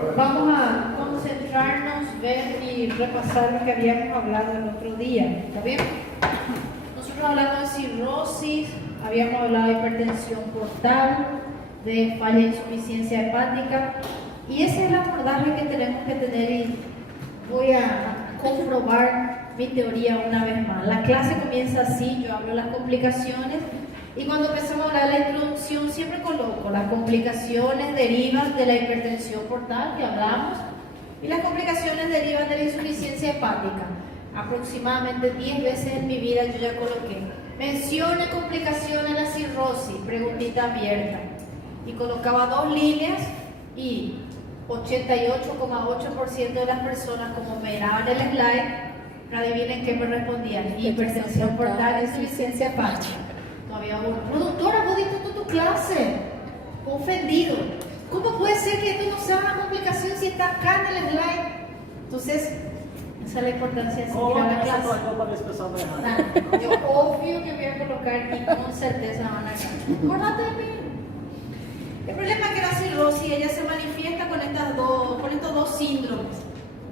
Vamos a concentrarnos, ver y repasar lo que habíamos hablado el otro día. ¿Está bien? Nosotros hablamos de cirrosis, habíamos hablado de hipertensión portal, de falla e insuficiencia hepática, y ese es el abordaje que tenemos que tener. Y voy a comprobar mi teoría una vez más. La clase comienza así: yo hablo las complicaciones, y cuando empezamos a hablar de la introducción siempre coloco las complicaciones derivan de la hipertensión portal que hablamos, y las complicaciones derivan de la insuficiencia hepática. Aproximadamente 10 veces en mi vida yo ya coloqué mencione complicaciones de la cirrosis, preguntita abierta, y colocaba 2 líneas, y 88,8% de las personas, como me miraban el slide, adivinen qué me respondían: hipertensión portal, insuficiencia hepática. Todavía uno: productora, vos diste tu clase. Ofendido. ¿Cómo puede ser que esto no sea una complicación si está acá en el slide? Entonces, esa es la importancia de seguir a la clase. Yo obvio que voy a colocar, y con certeza van a ganar. Acordate de mí. El problema es que la cirrosis, ella se manifiesta con estos dos síndromes.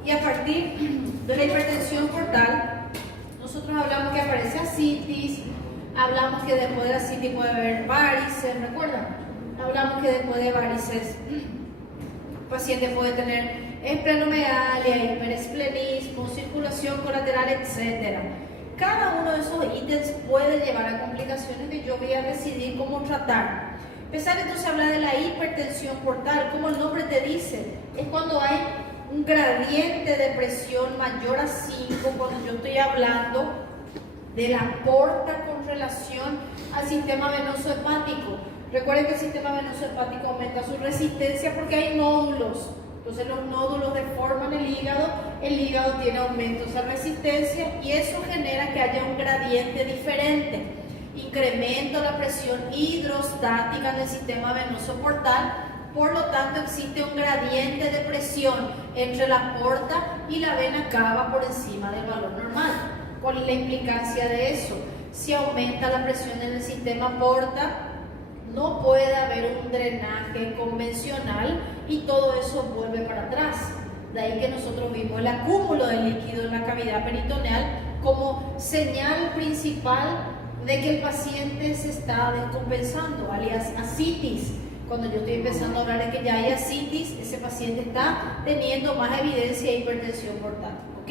Y a partir de la hipertensión portal, nosotros hablamos que aparece ascitis, hablamos que después de ascitis puede haber varices, ¿recuerdan? Hablamos que después de varices el paciente puede tener esplenomegalia, hiperesplenismo, circulación colateral, etc. Cada uno de esos ítems puede llevar a complicaciones que yo voy a decidir cómo tratar. Empezar entonces a hablar de la hipertensión portal. Como el nombre te dice, es cuando hay un gradiente de presión mayor a 5, cuando yo estoy hablando de la porta con relación al sistema venoso hepático. Recuerden que el sistema venoso hepático aumenta su resistencia porque hay nódulos. Entonces los nódulos deforman el hígado tiene aumento de esa resistencia, y eso genera que haya un gradiente diferente. Incremento la presión hidrostática del sistema venoso portal, por lo tanto existe un gradiente de presión entre la porta y la vena cava por encima del valor normal. ¿Cuál es la implicancia de eso? Si aumenta la presión en el sistema porta, no puede haber un drenaje convencional y todo eso vuelve para atrás. De ahí que nosotros vimos el acúmulo de líquido en la cavidad peritoneal como señal principal de que el paciente se está descompensando, alias ascitis. Cuando yo estoy empezando a hablar de que ya hay ascitis, ese paciente está teniendo más evidencia de hipertensión portal. ¿Ok?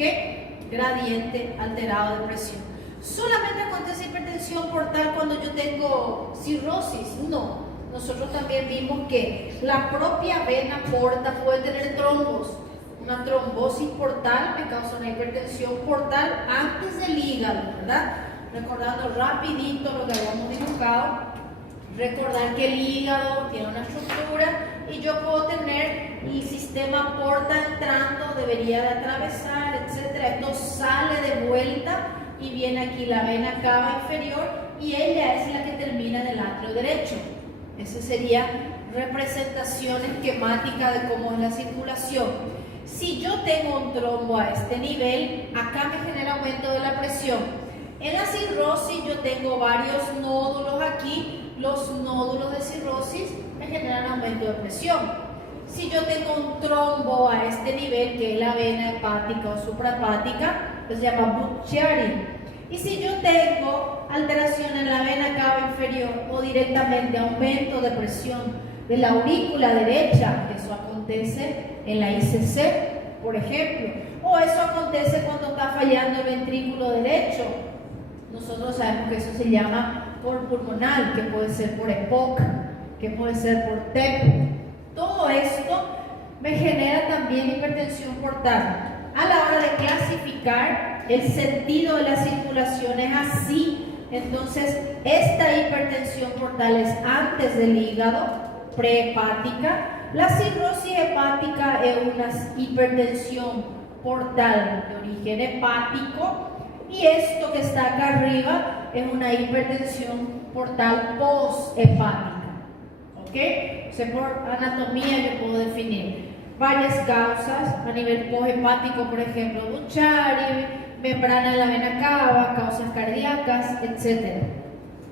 Gradiente alterado de presión. ¿Solamente acontece hipertensión portal cuando yo tengo cirrosis? No. Nosotros también vimos que la propia vena porta puede tener trombos. Una trombosis portal me causa una hipertensión portal antes del hígado, ¿verdad? Recordando rapidito lo que habíamos dibujado, recordar que el hígado tiene una estructura y yo puedo tener el sistema porta entrando, debería de atravesar, etc. Esto sale de vuelta y viene aquí la vena cava inferior, y ella es la que termina en el atrio derecho. Esa sería representación esquemática de cómo es la circulación. Si yo tengo un trombo a este nivel, acá me genera aumento de la presión. En la cirrosis yo tengo varios nódulos aquí, los nódulos de cirrosis me generan aumento de presión. Si yo tengo un trombo a este nivel, que es la vena hepática o suprahepática, se llama Budd-Chiari. Y si yo tengo alteración en la vena cava inferior o directamente aumento de presión de la aurícula derecha, eso acontece en la ICC, por ejemplo, o eso acontece cuando está fallando el ventrículo derecho. Nosotros sabemos que eso se llama por pulmonal, que puede ser por EPOC, que puede ser por TEP. Todo esto me genera también hipertensión portal. A la hora de clasificar, el sentido de la circulación es así. Entonces, esta hipertensión portal es antes del hígado, prehepática. La cirrosis hepática es una hipertensión portal de origen hepático. Y esto que está acá arriba es una hipertensión portal post-hepática. ¿Ok? O sea, por anatomía yo puedo definir varias causas a nivel post-hepático, por ejemplo, Budd-Chiari, membrana de la vena cava, causas cardíacas, etc.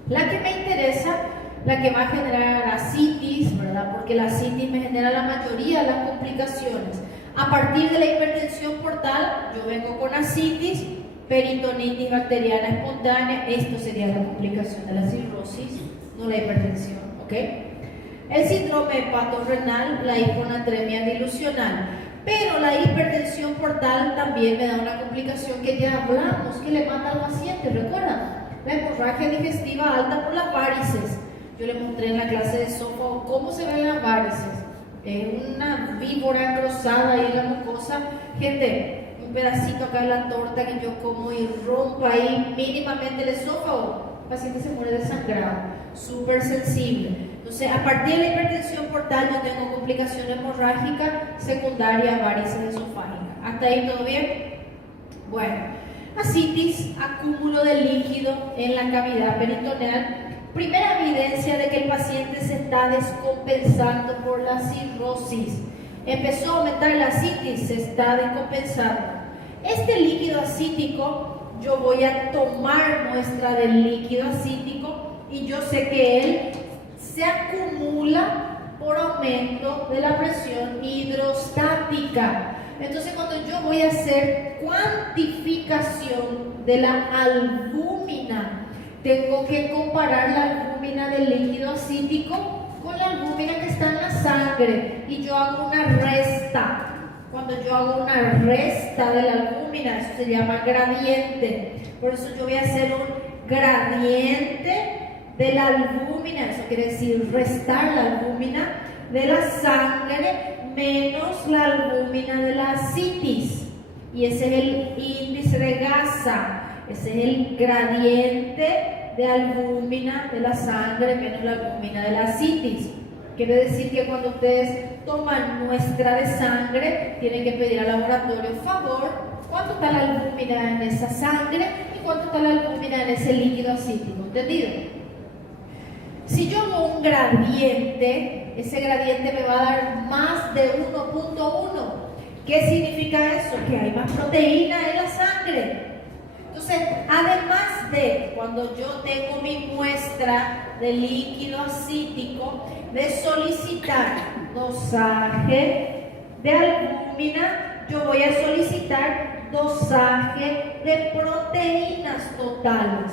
La que me interesa la que va a generar ascitis, ¿verdad? Porque la ascitis me genera la mayoría de las complicaciones. A partir de la hipertensión portal, yo vengo con ascitis, peritonitis bacteriana espontánea. Esto sería la complicación de la cirrosis, no la hipertensión, ¿ok? El síndrome hepatorrenal, la hiponatremia dilucional. Pero la hipertensión portal también me da una complicación que ya hablamos, que le mata al paciente, ¿recuerdan? La hemorragia digestiva alta por las varices. Yo le mostré en la clase de esófago cómo se ven las varices. Una víbora engrosada ahí en la mucosa. Gente, un pedacito acá de la torta que yo como y rompa ahí mínimamente el esófago, el paciente se muere desangrado, súper sensible. Entonces, a partir de la hipertensión portal, yo tengo complicación hemorrágica secundaria, varices esofágicas. ¿Hasta ahí todo bien? Bueno, ascitis, acúmulo de líquido en la cavidad peritoneal. Primera evidencia de que el paciente se está descompensando por la cirrosis. Empezó a aumentar la ascitis, se está descompensando. Este líquido ascítico, yo voy a tomar muestra del líquido ascítico y yo sé que él se acumula por aumento de la presión hidrostática. Entonces, cuando yo voy a hacer cuantificación de la albúmina, tengo que comparar la albúmina del líquido ascítico con la albúmina que está en la sangre y yo hago una resta. Cuando yo hago una resta de la albúmina, eso se llama gradiente. Por eso yo voy a hacer un gradiente de la albúmina, eso quiere decir restar la albúmina de la sangre menos la albúmina de la ascitis. Y ese es el índice de Gasa. Ese es el gradiente de albúmina de la sangre menos la albúmina de la ascitis. Quiere decir que cuando ustedes toman muestra de sangre, tienen que pedir al laboratorio, favor, cuánto está la albúmina en esa sangre y cuánto está la albúmina en ese líquido ascítico. ¿Entendido? Si yo hago un gradiente, ese gradiente me va a dar más de 1.1. ¿Qué significa eso? Que hay más proteína en la sangre. Entonces, además de cuando yo tengo mi muestra de líquido ascítico, de solicitar dosaje de albúmina, yo voy a solicitar dosaje de proteínas totales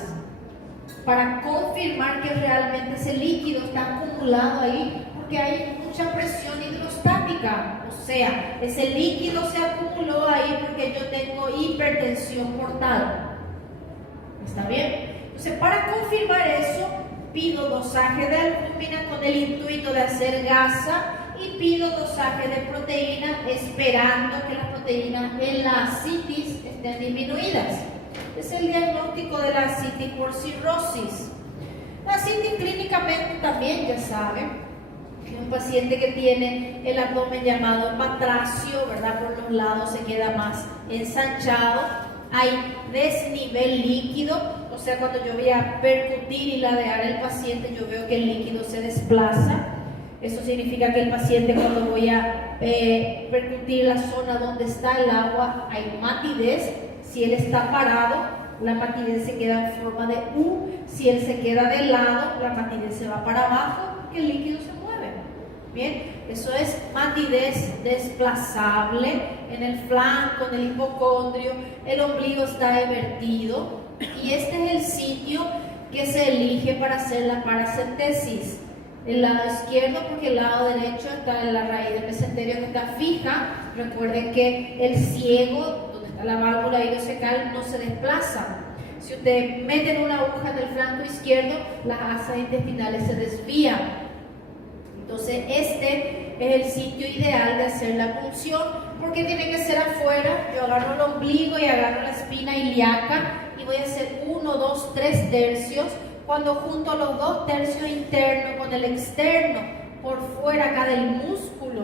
para confirmar que realmente ese líquido está acumulado ahí, porque hay mucha presión hidrostática. O sea, ese líquido se acumuló ahí porque yo tengo hipertensión portal. ¿Está bien? Entonces, para confirmar eso, pido dosaje de albúmina con el intuito de hacer gasa y pido dosaje de proteína esperando que las proteínas en la ascitis estén disminuidas. Es el diagnóstico de la ascitis por cirrosis. La ascitis clínicamente también, ya saben, es un paciente que tiene el abdomen llamado hepatracio, ¿verdad? Por los lados se queda más ensanchado. Hay desnivel líquido, o sea, cuando yo voy a percutir y ladear al paciente, yo veo que el líquido se desplaza. Eso significa que el paciente, cuando voy a percutir la zona donde está el agua, hay matidez. Si él está parado, la matidez se queda en forma de U. Si él se queda de lado, la matidez se va para abajo porque el líquido se mueve. Bien, eso es matidez desplazable en el flanco, en el hipocondrio. El ombligo está evertido y este es el sitio que se elige para hacer la paracentesis. El lado izquierdo, porque el lado derecho está en la raíz del mesenterio que está fija. Recuerden que el ciego, la válvula ileocecal, no se desplaza. Si ustedes meten una aguja en el flanco izquierdo, las asas intestinales se desvían. Entonces este es el sitio ideal de hacer la punción, porque tiene que ser afuera. Yo agarro el ombligo y agarro la espina ilíaca y voy a hacer 1, 2, 3 tercios. Cuando junto los 2 tercios internos con el externo por fuera acá del músculo,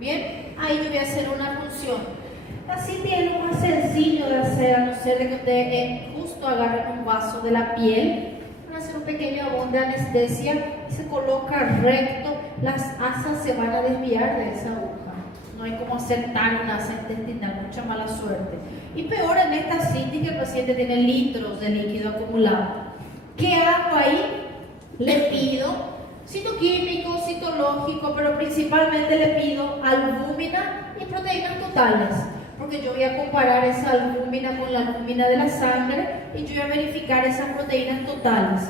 bien, ahí yo voy a hacer una punción. Así tiene lo más sencillo de hacer, a no ser de que ustedes justo agarren un vaso de la piel, van a hacer un pequeño abón de anestesia y se coloca recto, las asas se van a desviar de esa aguja. No hay como hacer tal una asa intestinal, mucha mala suerte. Y peor en esta ascitis que el paciente tiene litros de líquido acumulado. ¿Qué hago ahí? Le pido citoquímico, citológico, pero principalmente le pido albúmina y proteínas totales, porque yo voy a comparar esa albúmina con la albúmina de la sangre y yo voy a verificar esas proteínas totales.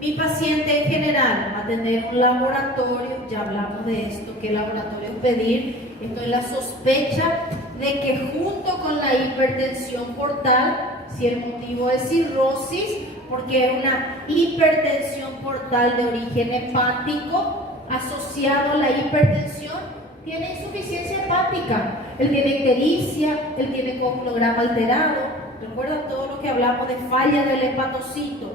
Mi paciente en general va a tener un laboratorio, ya hablamos de esto, qué laboratorio pedir. Esto es la sospecha de que junto con la hipertensión portal, si el motivo es cirrosis, porque es una hipertensión portal de origen hepático, asociado a la hipertensión, tiene insuficiencia hepática. Él tiene ictericia, él tiene coagulograma alterado. ¿Recuerdan todo lo que hablamos de falla del hepatocito?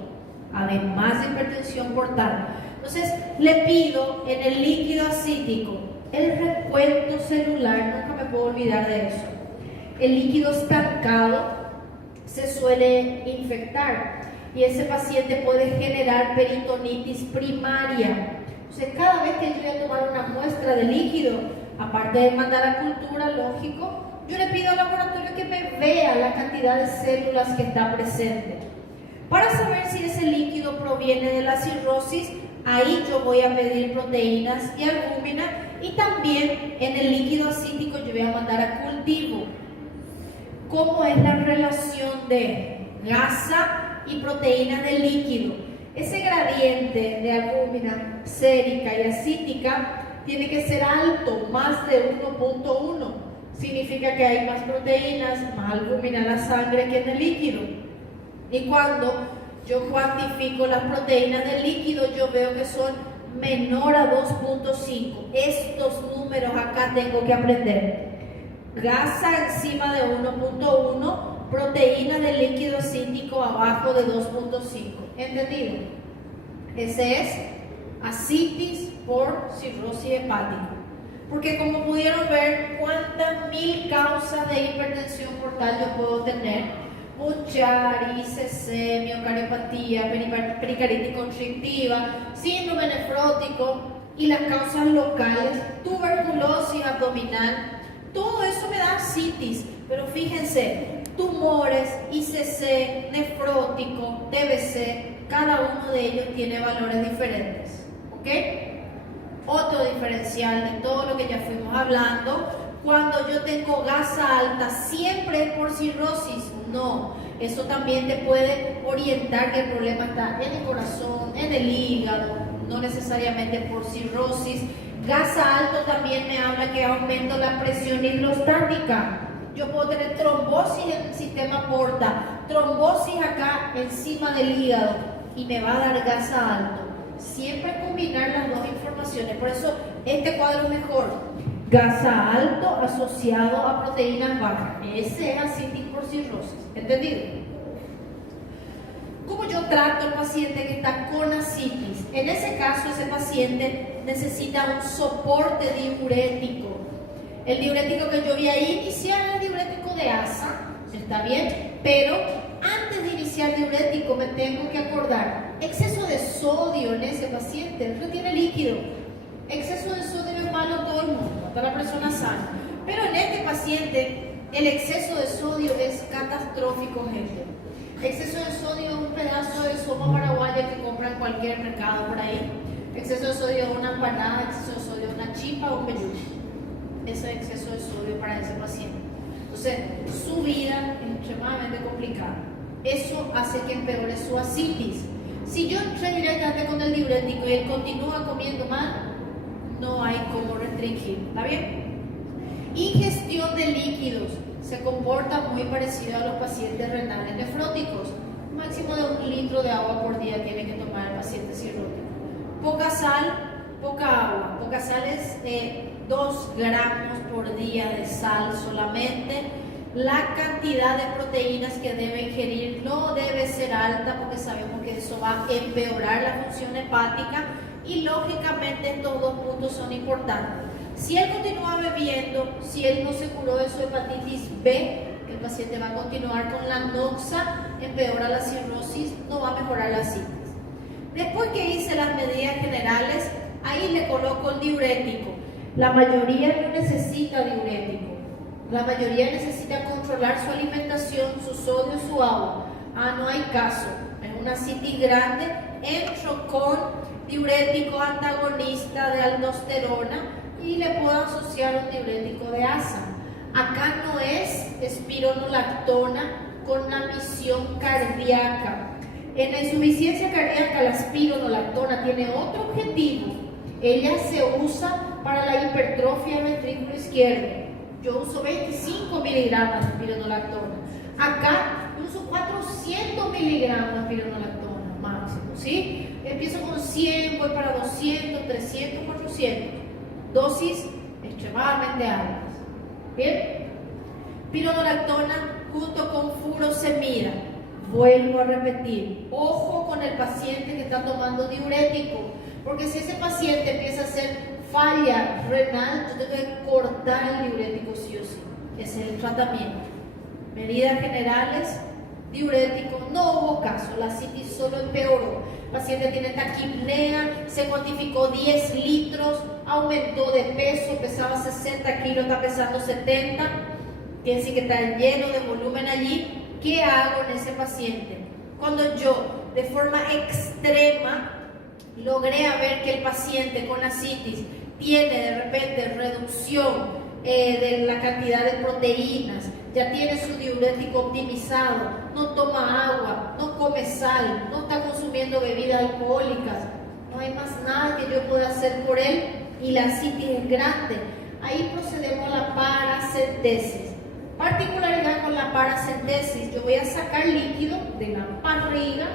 Además de hipertensión portal. Entonces, le pido en el líquido acítico el recuento celular, nunca me puedo olvidar de eso. El líquido estancado se suele infectar y ese paciente puede generar peritonitis primaria. Entonces, cada vez que yo voy a tomar una muestra de líquido, aparte de mandar a cultura, lógico, yo le pido al laboratorio que me vea la cantidad de células que está presente. Para saber si ese líquido proviene de la cirrosis, ahí yo voy a pedir proteínas y albúmina, y también en el líquido acítico yo voy a mandar a cultivo. ¿Cómo es la relación de gasa y proteínas del líquido? Ese gradiente de albúmina sérica y acítica tiene que ser alto, más de 1.1. Significa que hay más proteínas, más albúmina en la sangre que en el líquido. Y cuando yo cuantifico las proteínas del líquido, yo veo que son menor a 2.5. Estos números acá tengo que aprender. Gasa encima de 1.1, proteína del líquido acítico abajo de 2.5. ¿Entendido? Ese es ascitis por cirrosis hepática. Porque como pudieron ver, ¿cuántas mil causas de hipertensión portal yo puedo tener? Buchar, ICC, miocardiopatía, pericardite constrictiva, síndrome nefrótico y las causas locales, tuberculosis abdominal. Todo eso me da ascitis, pero fíjense, tumores, ICC, nefrótico, TBC, cada uno de ellos tiene valores diferentes, ¿ok? Otro diferencial de todo lo que ya fuimos hablando, cuando yo tengo gasa alta, ¿siempre es por cirrosis? No, eso también te puede orientar que el problema está en el corazón, en el hígado, no necesariamente por cirrosis. Gasa alto también me habla que aumento la presión hidrostática. Yo puedo tener trombosis en el sistema porta, trombosis acá encima del hígado y me va a dar gasa alto. Siempre combinar las dos informaciones, por eso este cuadro es mejor. Gasa alto asociado a proteínas bajas. Ese es ascitis por cirrosis. ¿Entendido? ¿Cómo yo trato al paciente que está con ascitis? En ese caso, ese paciente necesita un soporte diurético. El diurético que yo voy a iniciar es el diurético de asa, está bien, pero antes de iniciar diurético me tengo que acordar, exceso de sodio en ese paciente, no tiene líquido. Exceso de sodio es malo en todo el mundo, hasta la persona sana. Pero en este paciente, el exceso de sodio es catastrófico, gente. Exceso de sodio es un pedazo de sopa paraguaya que compra en cualquier mercado por ahí. Exceso de sodio es una empanada, exceso de sodio es una chipa o un peyuche. Ese es exceso de sodio para ese paciente. Entonces, su vida es extremadamente complicada. Eso hace que empeore su ascitis. Si yo entré directamente con el diurético y él continúa comiendo mal, no hay cómo restringir, ¿está bien? Ingestión de líquidos se comporta muy parecido a los pacientes renales nefróticos. Máximo de 1 litro de agua por día tiene que tomar el paciente cirrótico. Poca sal, poca agua. Poca sal es 2 gramos por día de sal solamente. La cantidad de proteínas que debe ingerir no debe ser alta porque sabemos que eso va a empeorar la función hepática. Y lógicamente estos 2 puntos son importantes. Si él continúa bebiendo, si él no se curó de su hepatitis B, el paciente va a continuar con la noxa, empeora la cirrosis, no va a mejorar la ascitis. Después que hice las medidas generales, ahí le coloco el diurético. La mayoría no necesita diurético. La mayoría necesita controlar su alimentación, su sodio, su agua. No hay caso. Es una ascitis grande, entro con diurético antagonista de aldosterona y le puedo asociar un diurético de asa. Acá no es espironolactona con una misión cardíaca. En la insuficiencia cardíaca la espironolactona tiene otro objetivo. Ella se usa para la hipertrofia del ventrículo izquierdo. Yo uso 25 miligramos de espironolactona. Acá yo uso 400 miligramos de espironolactona máximo, ¿sí? Empiezo con 100, voy para 200, 300, 400. Dosis extremadamente altas. ¿Bien? Espironolactona junto con furosemida. Vuelvo a repetir, ojo con el paciente que está tomando diurético, porque si ese paciente empieza a hacer falla renal, yo tengo que cortar el diurético sí o sí. Ese es el tratamiento. Medidas generales, diurético, no hubo caso, la citis solo empeoró. El paciente tiene taquipnea, se cuantificó 10 litros, aumentó de peso, pesaba 60 kilos, está pesando 70, quiere decir que está lleno de volumen allí. ¿Qué hago en ese paciente? Cuando yo, de forma extrema, logré ver que el paciente con ascitis tiene de repente reducción de la cantidad de proteínas, ya tiene su diurético optimizado, no toma agua, no come sal, no está consumiendo bebidas alcohólicas, no hay más nada que yo pueda hacer por él y la ascitis es grande, ahí procedemos a la paracentesis. Particularidad con la paracentesis, yo voy a sacar líquido de la barriga,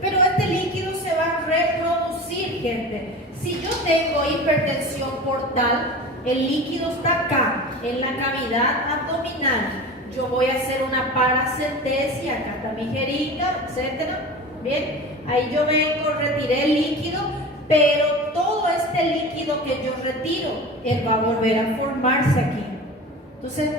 pero este líquido se va a reproducir, gente. Si yo tengo hipertensión portal, el líquido está acá, en la cavidad abdominal. Yo voy a hacer una paracentesis, acá está mi jeringa, etcétera. Bien, ahí yo vengo, retiré el líquido, pero todo este líquido que yo retiro, él va a volver a formarse aquí. Entonces,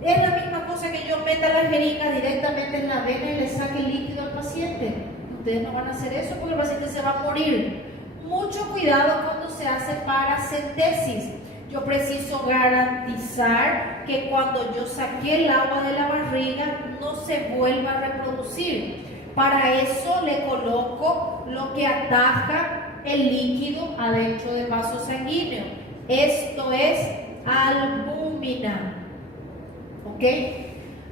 es la misma cosa que yo meta la jeringa directamente en la vena y le saque el líquido al paciente. Ustedes no van a hacer eso porque el paciente se va a morir. Mucho cuidado cuando se hace paracentesis. Yo preciso garantizar que cuando yo saqué el agua de la barriga no se vuelva a reproducir. Para eso le coloco lo que ataja el líquido adentro del vaso sanguíneo. Esto es albúmina. ¿Ok?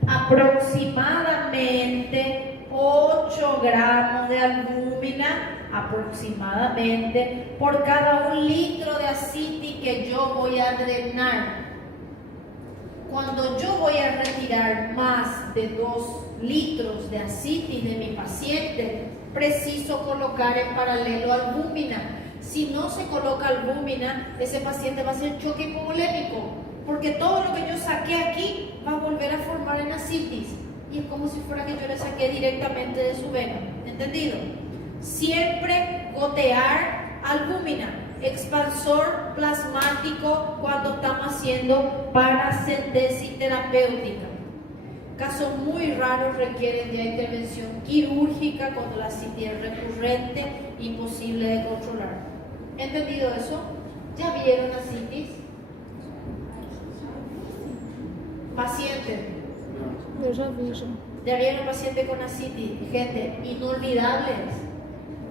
Aproximadamente 8 gramos de albúmina aproximadamente por cada 1 litro de ascitis que yo voy a drenar. Cuando yo voy a retirar más de 2 litros de ascitis de mi paciente, preciso colocar en paralelo albúmina. Si no se coloca albúmina, ese paciente va a hacer choque hipovolémico, porque todo lo que yo saqué aquí va a volver a formar en ascitis. Y es como si fuera que yo le saqué directamente de su vena. ¿Entendido? Siempre gotear albúmina, expansor plasmático cuando estamos haciendo paracentesis terapéutica. Casos muy raros requieren de intervención quirúrgica cuando la ascitis es recurrente, imposible de controlar. ¿Entendido eso? ¿Ya vieron ascitis? Paciente. Ya vieron paciente con ascitis, gente, inolvidables.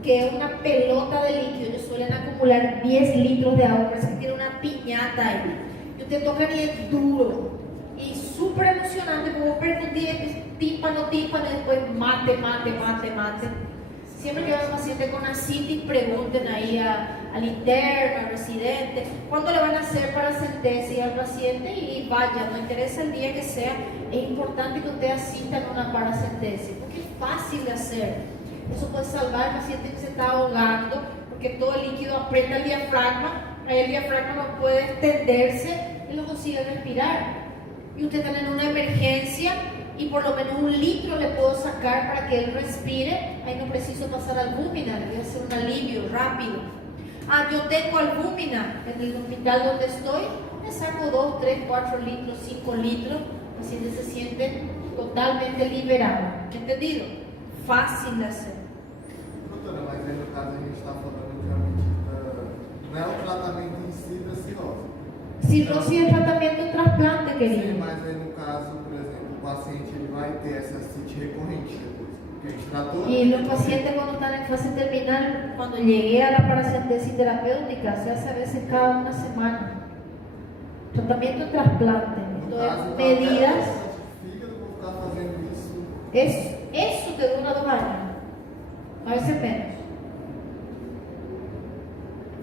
Que una pelota de líquido, ellos suelen acumular 10 litros de agua, parece que tiene una piñata ahí. Y usted toca y es duro y súper emocionante, como percutir, tímpano, y después mate. Siempre que va un paciente con ascitis, pregunten ahí al interno, al residente, ¿cuándo le van a hacer paracentesis al paciente? Y vaya, no interesa el día que sea, es importante que usted asista en una paracentesis, porque es fácil de hacer. Eso puede salvar al paciente que se está ahogando, porque todo el líquido aprieta el diafragma, ahí el diafragma no puede extenderse y no consigue respirar. Y usted está en una emergencia y por lo menos 1 litro le puedo sacar para que él respire. Ahí no preciso pasar albúmina, le voy a hacer un alivio rápido. Yo tengo albúmina en el hospital donde estoy, me saco 2, 3, 4 litros, 5 litros, el paciente se siente totalmente liberado. ¿Entendido? Fácil de hacer. Doutora, mas aí no caso a gente está falando realmente não é o tratamento em si da cirrose. Cirrose é tratamento trasplante, querido. Sim, mas aí no caso, por exemplo, o paciente ele vai ter essa ascite recorrente depois. Y los pacientes cuando están en fase terminal, cuando llegué a la paracentesis terapéutica, se hace a veces cada una semana. Tratamiento de trasplante, entonces medidas. Eso te dura 2 años, a veces menos.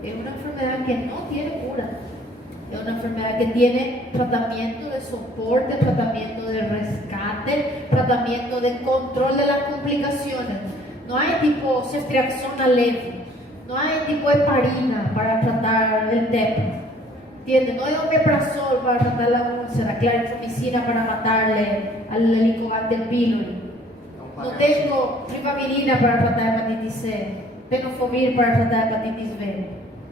Es una enfermedad que no tiene cura. Es una enfermedad que tiene tratamiento de soporte, tratamiento de rescate, tratamiento de control de las complicaciones. No hay tipo ceftriaxona leve, no hay tipo heparina para tratar el TEP. ¿Entiendes? No hay omeprazol para tratar la úlcera, claritromicina para matarle al Helicobacter pylori. No tengo ribavirina para tratar hepatitis C, tenofovir para tratar hepatitis B.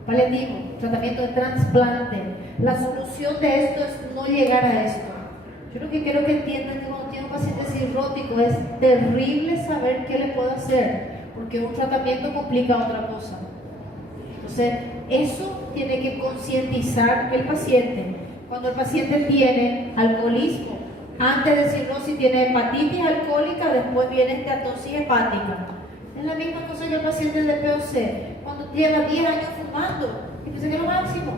Paliativo, tratamiento de trasplante. La solución de esto es no llegar a esto. Yo lo que quiero que entiendan que cuando tiene un paciente cirrótico es terrible saber qué le puedo hacer, porque un tratamiento complica otra cosa. Entonces, eso tiene que concientizar el paciente. Cuando el paciente tiene alcoholismo, antes de cirrosis tiene hepatitis alcohólica, después viene esteatosis hepática. Es la misma cosa que el paciente de POC. Cuando lleva 10 años fumando, y pensé que es lo máximo.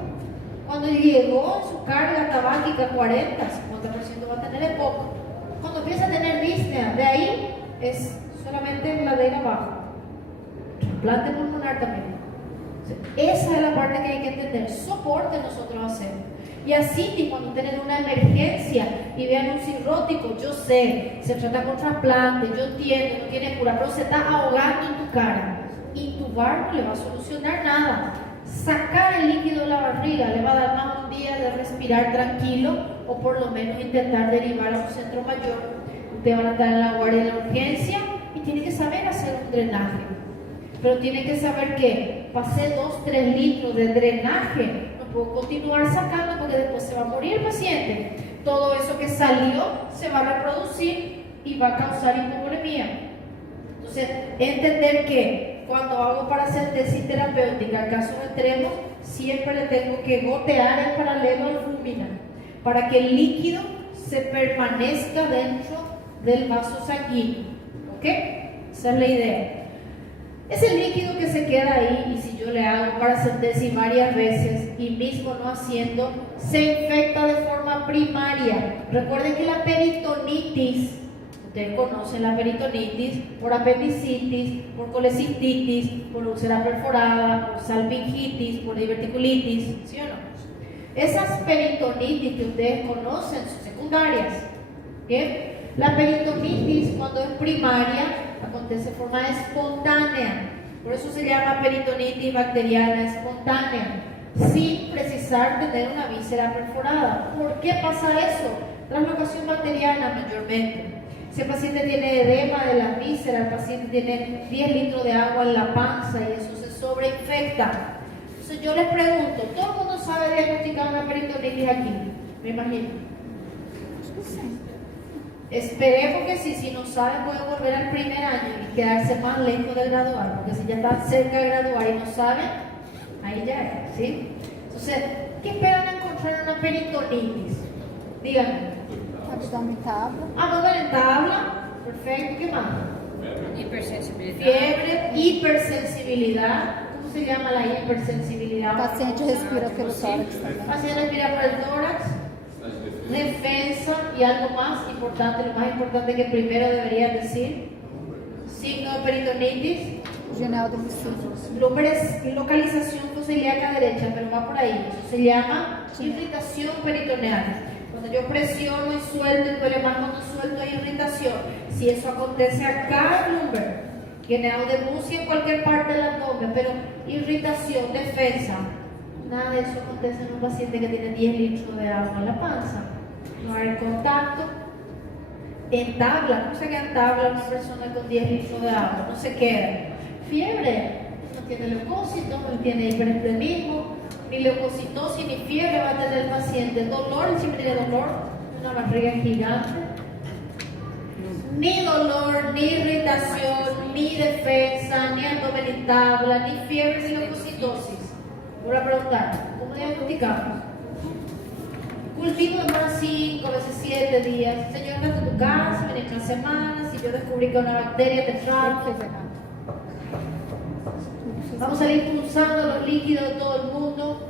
Cuando llegó en su carga tabáquica 40, 50% va a tener de poco. Cuando empieza a tener disnea, de ahí es solamente ladera abajo. Trasplante pulmonar también. Esa es la parte que hay que entender. Soporte nosotros hacemos. Y así, cuando tienen una emergencia y vean un cirrótico, yo sé, se trata con trasplante, yo entiendo, no tiene cura, pero se está ahogando en tu cara. Intubar no le va a solucionar nada. Sacar el líquido de la barriga le va a dar más un día de respirar tranquilo, o por lo menos intentar derivar a un centro mayor. Ustedes van a estar en la guardia de la urgencia y tienen que saber hacer un drenaje. Pero tienen que saber que pasé 2-3 litros de drenaje, no puedo continuar sacando porque después se va a morir el paciente. Todo eso que salió se va a reproducir y va a causar hipovolemia. Entonces, entender que cuando hago paracentesis terapéutica, en casos extremos, siempre le tengo que gotear en paralelo al Rumina para que el líquido se permanezca dentro del vaso sanguíneo. ¿Ok? Esa es la idea. Ese líquido que se queda ahí, y si yo le hago paracentesis varias veces y mismo no haciendo, se infecta de forma primaria. Recuerden que la peritonitis, ustedes conocen la peritonitis por apendicitis, por colecistitis, por úlcera perforada, por salpingitis, por diverticulitis, ¿sí o no? Esas peritonitis que ustedes conocen son secundarias. ¿Bien? La peritonitis, cuando es primaria, acontece de forma espontánea. Por eso se llama peritonitis bacteriana espontánea, sin precisar tener una víscera perforada. ¿Por qué pasa eso? Translocación bacteriana mayormente. Si el paciente tiene edema de las vísceras, el paciente tiene 10 litros de agua en la panza y eso se sobreinfecta. Entonces yo les pregunto, ¿todo el mundo sabe diagnosticar una peritonitis aquí? Me imagino. Esperemos que sí. Si no saben, pueden volver al primer año y quedarse más lejos de graduar, porque si ya están cerca de graduar y no saben, ahí ya es, ¿sí? Entonces, ¿qué esperan encontrar en una peritonitis? Díganme. Abdômen tabla. Abdomen en tabla, perfecto. ¿Qué más? Hipersensibilidad. Fiebre, hipersensibilidad. ¿Cómo se llama la hipersensibilidad? O paciente respira pelo tórax também. El paciente respira por el tórax. Defensa y algo más importante, lo más importante que primero debería decir, signo de peritonitis, Ginel de mucígenes. Lumbares, localización fosiliaca derecha, pero va por ahí, eso se llama irritación peritoneal. Cuando yo presiono y suelto, duele más cuando suelto hay irritación. Si eso acontece acá en lumbar, Ginel de muci en cualquier parte del abdomen, pero irritación, defensa, nada de eso acontece en un paciente que tiene 10 litros de agua en la panza. No hay contacto. En tabla, ¿cómo se queda en tabla una persona con 10 litros de agua? No se queda. Fiebre, no tiene leucócitos, no tiene hiperestremismo, ni leucocitosis ni fiebre va a tener el paciente. Dolor, él siempre tiene dolor, una barriga gigante. Ni dolor, ni irritación, ni defensa, ni abdomen en tabla, ni fiebre, ni leucocitosis. Voy a preguntar, ¿cómo diagnosticamos? Cultivo de más 5, a veces 7 días. Señor, anda a tu casa, viene cada semana, si yo descubrí que una bacteria te trata. Vamos a ir pulsando los líquidos de todo el mundo.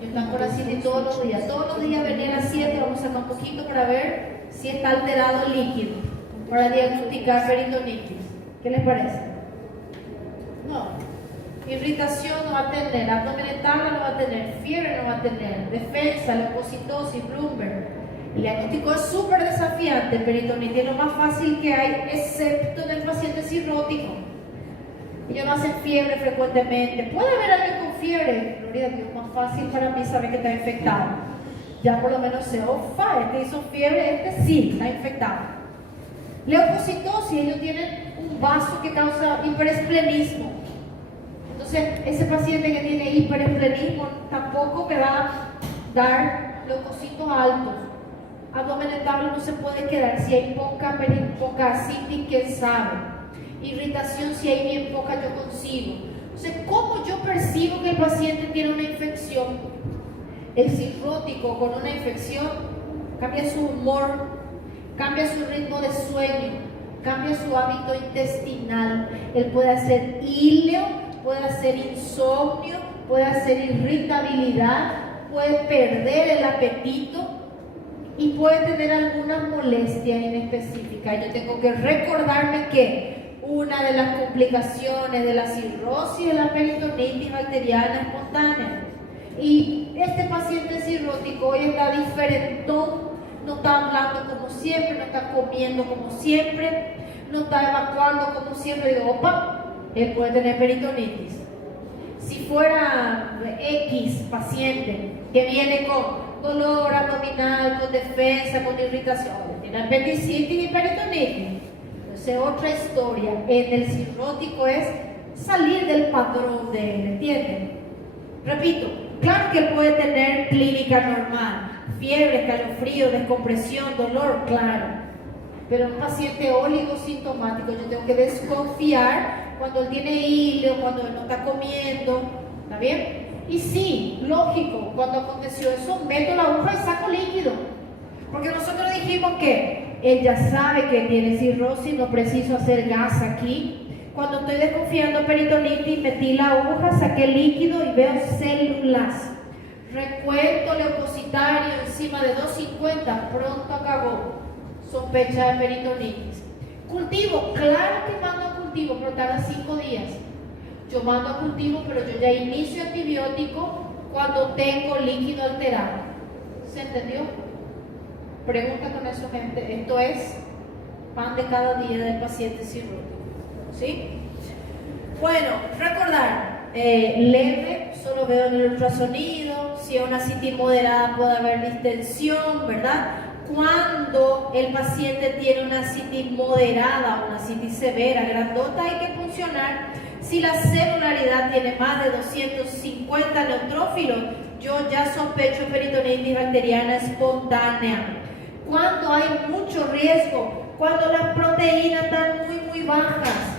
Yo están por así todos los días. Todos los días venía a las 7, vamos a sacar un poquito para ver si está alterado el líquido, para diagnosticar peritonitis. ¿Qué les parece? No. Irritación no va a tener, abdomen estable no va a tener, fiebre no va a tener, defensa, leucocitosis, Bloomberg. El diagnóstico es súper desafiante, peritonitis es lo más fácil que hay, excepto en el paciente cirrótico. Ellos no hacen fiebre frecuentemente. Puede haber alguien con fiebre, Florida, que es más fácil para mí saber que está infectado. Ya por lo menos sé, este hizo fiebre, este sí está infectado. Leucocitosis, ellos tienen un vaso que causa hiperesplenismo. Entonces, ese paciente que tiene hiperesplenismo tampoco me va a dar leucocitos altos. Abdomen estable no se puede quedar. Si hay poca asitis, ¿quién sabe? Irritación, si hay bien poca, yo consigo. Entonces, ¿cómo yo percibo que el paciente tiene una infección? El cirrótico con una infección cambia su humor, cambia su ritmo de sueño, cambia su hábito intestinal. Él puede hacer íleo, puede hacer insomnio, puede hacer irritabilidad, puede perder el apetito y puede tener algunas molestias inespecíficas. Yo tengo que recordarme que una de las complicaciones de la cirrosis es la peritonitis bacteriana espontánea. Y este paciente cirrótico hoy está diferentón, no está hablando como siempre, no está comiendo como siempre, no está evacuando como siempre. Digo, opa, él puede tener peritonitis. Si fuera X paciente que viene con dolor abdominal, con defensa, con irritación, tiene apendicitis y peritonitis, entonces otra historia. En el cirrótico es salir del patrón de él, ¿entienden? Repito, claro que él puede tener clínica normal, fiebre, escalofrío, descompresión, dolor, claro. Pero un paciente oligosintomático, yo tengo que desconfiar cuando él tiene hilo, cuando él no está comiendo, ¿está bien? Y sí, lógico, cuando aconteció eso, meto la aguja y saco líquido. Porque nosotros dijimos que él ya sabe que tiene cirrosis, no preciso hacer gas aquí. Cuando estoy desconfiando de peritonitis, metí la aguja, saqué líquido y veo células. Recuento leucocitario encima de 250, pronto acabó. Sospecha de peritonitis. Cultivo, claro que mando a cultivo, pero tarda 5 días. Yo mando a cultivo, pero yo ya inicio antibiótico cuando tengo líquido alterado. ¿Se entendió? Pregunta con eso, gente. Esto es pan de cada día del paciente cirrótico. ¿Sí? Bueno, recordar, leve, solo veo en el ultrasonido. Si es una citis moderada puede haber distensión, ¿verdad? Cuando el paciente tiene una citis moderada o una citis severa, grandota, hay que funcionar. Si la celularidad tiene más de 250 neutrófilos, yo ya sospecho peritonitis bacteriana espontánea. Cuando hay mucho riesgo, cuando las proteínas están muy bajas.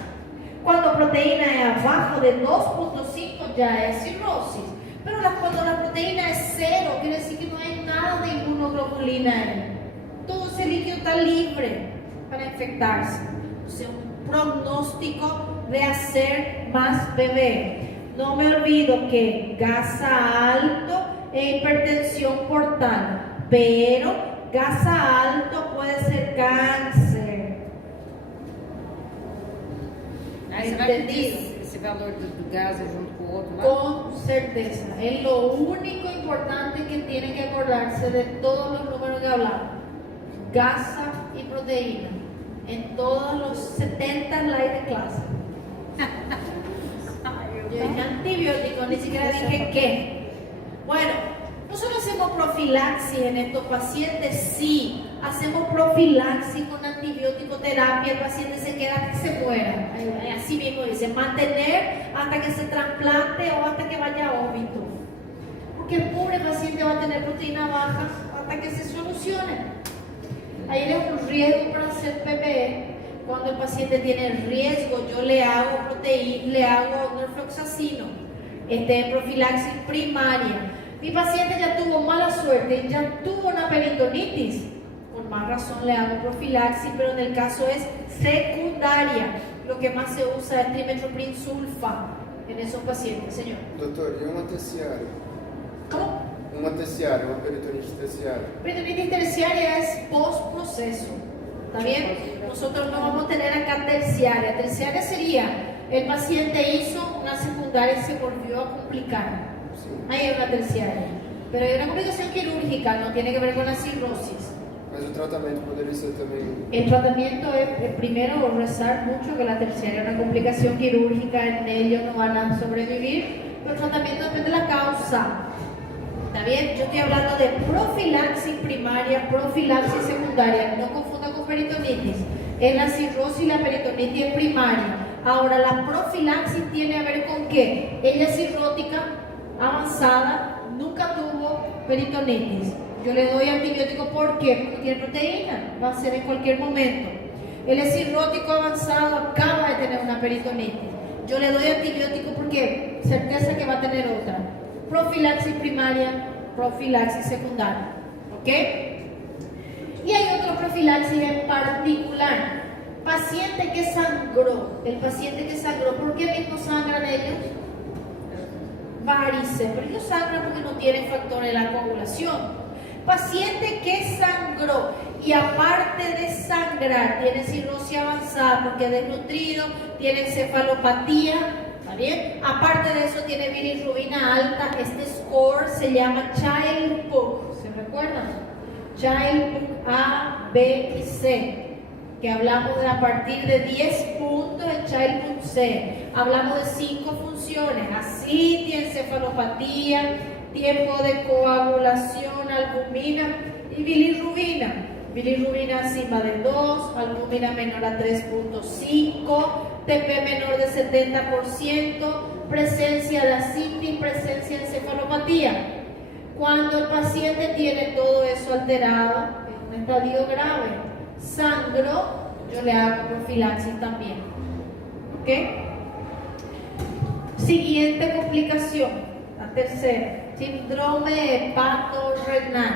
Cuando proteína es abajo de 2.5 ya es cirrosis. Pero cuando la proteína es 0, quiere decir que no hay nada de inmunoglobulina en él. Todo ese líquido está libre para infectarse. O sea, un pronóstico de hacer más bebé. No me olvido que gasa alto e hipertensión portal, pero gasa alto puede ser cáncer. Aí você vai pedir esse valor do gás junto com o outro lá? Con certeza. Es lo único importante que tienen que acordarse de todos los números que hablamos. Gasa y proteína. En todos los 70 slides de clase. Yo dije antibiótico, ni siquiera dije qué. Bueno, nosotros hacemos profilaxis en estos pacientes, sí. Hacemos profilaxis con antibiótico terapia, el paciente se queda hasta que se muera. Así mismo dice, mantener hasta que se trasplante o hasta que vaya a óbito. Porque el pobre paciente va a tener proteína baja hasta que se solucione. Ahí es un riesgo para hacer PPE. Cuando el paciente tiene riesgo, yo le hago proteína, le hago norfloxacino, profilaxis primaria. Mi paciente ya tuvo mala suerte, ya tuvo una peritonitis. Por más razón le hago profilaxis, pero en el caso es secundaria. Lo que más se usa es trimethoprim sulfa en esos pacientes, señor. Doutor, e uma terciária? ¿Cómo? Uma terciária, uma peritonitis terciária. Peritonitis terciaria es post-proceso. ¿Está bien? Nosotros no vamos a tener acá terciaria. Terciaria sería, el paciente hizo una secundaria y se volvió a complicar. Ahí hay una terciaria. Pero hay una complicación quirúrgica, no tiene que ver con la cirrosis. Mas o tratamento poderia ser também. El tratamiento es primero rezar mucho, que la terciaria es una complicación quirúrgica, en ellos no van a sobrevivir, pero el tratamiento depende de la causa. ¿Está bien? Yo estoy hablando de profilaxis primaria, profilaxis secundaria, no confunda con peritonitis. En la cirrosis la peritonitis es primaria. Ahora, la profilaxis tiene a ver con qué? Ella es cirrótica, avanzada, nunca tuvo peritonitis. Yo le doy antibiótico, ¿por qué? Porque tiene proteína, va a ser en cualquier momento. Él es cirrótico avanzado, acaba de tener una peritonitis. Yo le doy antibiótico porque certeza que va a tener otra. Profilaxis primaria, profilaxis secundaria. ¿Ok? Y hay otro profilaxis en particular. Paciente que sangró. El paciente que sangró, ¿por qué mismo sangran ellos? Varices, pero ellos sangran porque no tienen factor de la coagulación. Paciente que sangró y aparte de sangrar tiene cirrosis avanzada porque es desnutrido, tiene encefalopatía, ¿está bien? Aparte de eso tiene bilirrubina alta, este score se llama Child-Pugh, ¿se recuerdan? Child-Pugh A, B y C, que hablamos de a partir de 10 puntos en Child-Pugh C, hablamos de 5 funciones, asitia, encefalopatía, tiempo de coagulación, albumina y bilirrubina. Bilirrubina encima de 2, albumina menor a 3.5, TP menor de 70%, presencia de asitia y presencia de encefalopatía. Cuando el paciente tiene todo eso alterado, en un estadio grave, sangró, yo le hago profilaxis también. ¿Ok? Siguiente complicación, la tercera. Síndrome hepatorrenal.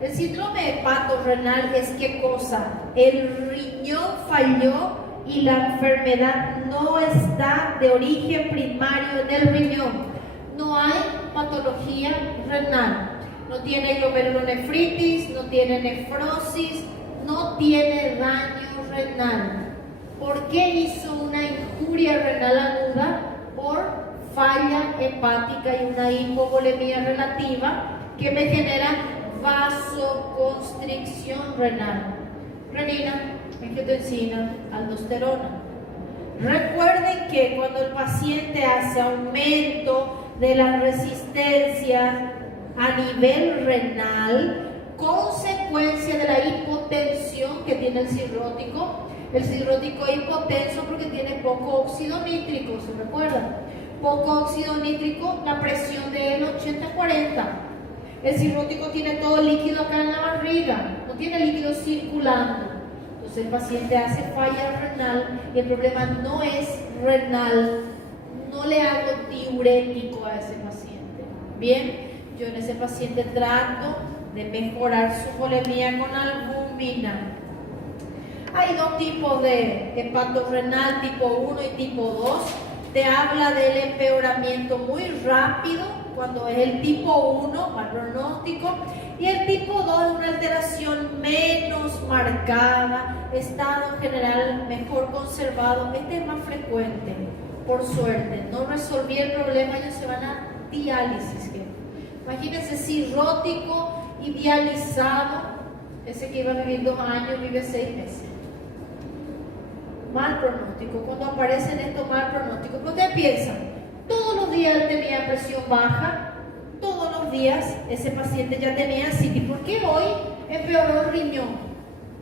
El síndrome hepatorrenal es ¿qué cosa? El riñón falló y la enfermedad no está de origen primario en el riñón. No hay patología renal. No tiene glomerulonefritis, no tiene nefrosis, no tiene daño renal. ¿Por qué hizo una injuria renal aguda? Por falla hepática y una hipovolemia relativa que me genera vasoconstricción renal. Renina, angiotensina, aldosterona. Recuerden que cuando el paciente hace aumento de la resistencia a nivel renal, consecuencia de la hipotensión que tiene el cirrótico es hipotenso porque tiene poco óxido nítrico, ¿se recuerdan? Poco óxido nítrico, la presión de él 80-40. El cirrótico tiene todo el líquido acá en la barriga, no tiene líquido circulando. Entonces el paciente hace falla renal y el problema no es renal. No le hago diurético a ese paciente. Bien, yo en ese paciente trato de mejorar su volemia con albumina. Hay dos tipos de hepatorrenal, tipo 1 y tipo 2. Te habla del empeoramiento muy rápido, cuando es el tipo 1, mal pronóstico, y el tipo 2 es una alteración menos marcada, estado general mejor conservado. Este es más frecuente, por suerte. No resolví el problema, ellos se van a diálisis. Imagínense, cirrótico y dializado, ese que iba a vivir 2 años, vive 6 meses. Mal pronóstico. Cuando aparecen estos mal pronósticos, pero ustedes piensan, todos los días él tenía presión baja, todos los días ese paciente ya tenía asitis. ¿Por qué hoy empeoró el riñón?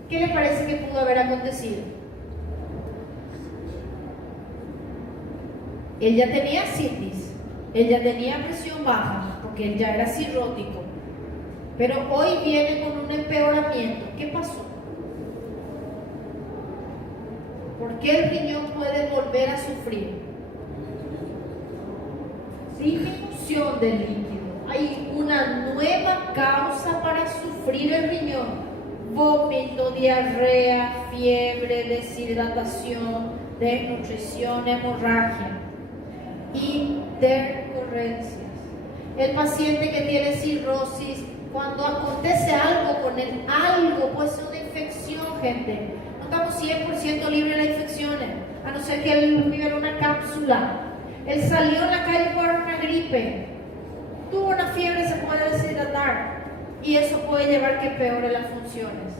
¿Qué le parece que pudo haber acontecido? Él ya tenía asitis, él ya tenía presión baja, porque él ya era cirrótico, pero hoy viene con un empeoramiento. ¿Qué pasó? ¿Por qué el riñón puede volver a sufrir? Disminución del líquido. Hay una nueva causa para sufrir el riñón. vómito, diarrea, fiebre, deshidratación, desnutrición, hemorragia, intercurrencias. El paciente que tiene cirrosis, cuando acontece algo con él, algo, puede ser una infección, gente. No estamos 100% libres de las infecciones, a no ser que él viva en una cápsula. Él salió en la calle por una gripe, tuvo una fiebre, se puede deshidratar, y eso puede llevar que peore las funciones,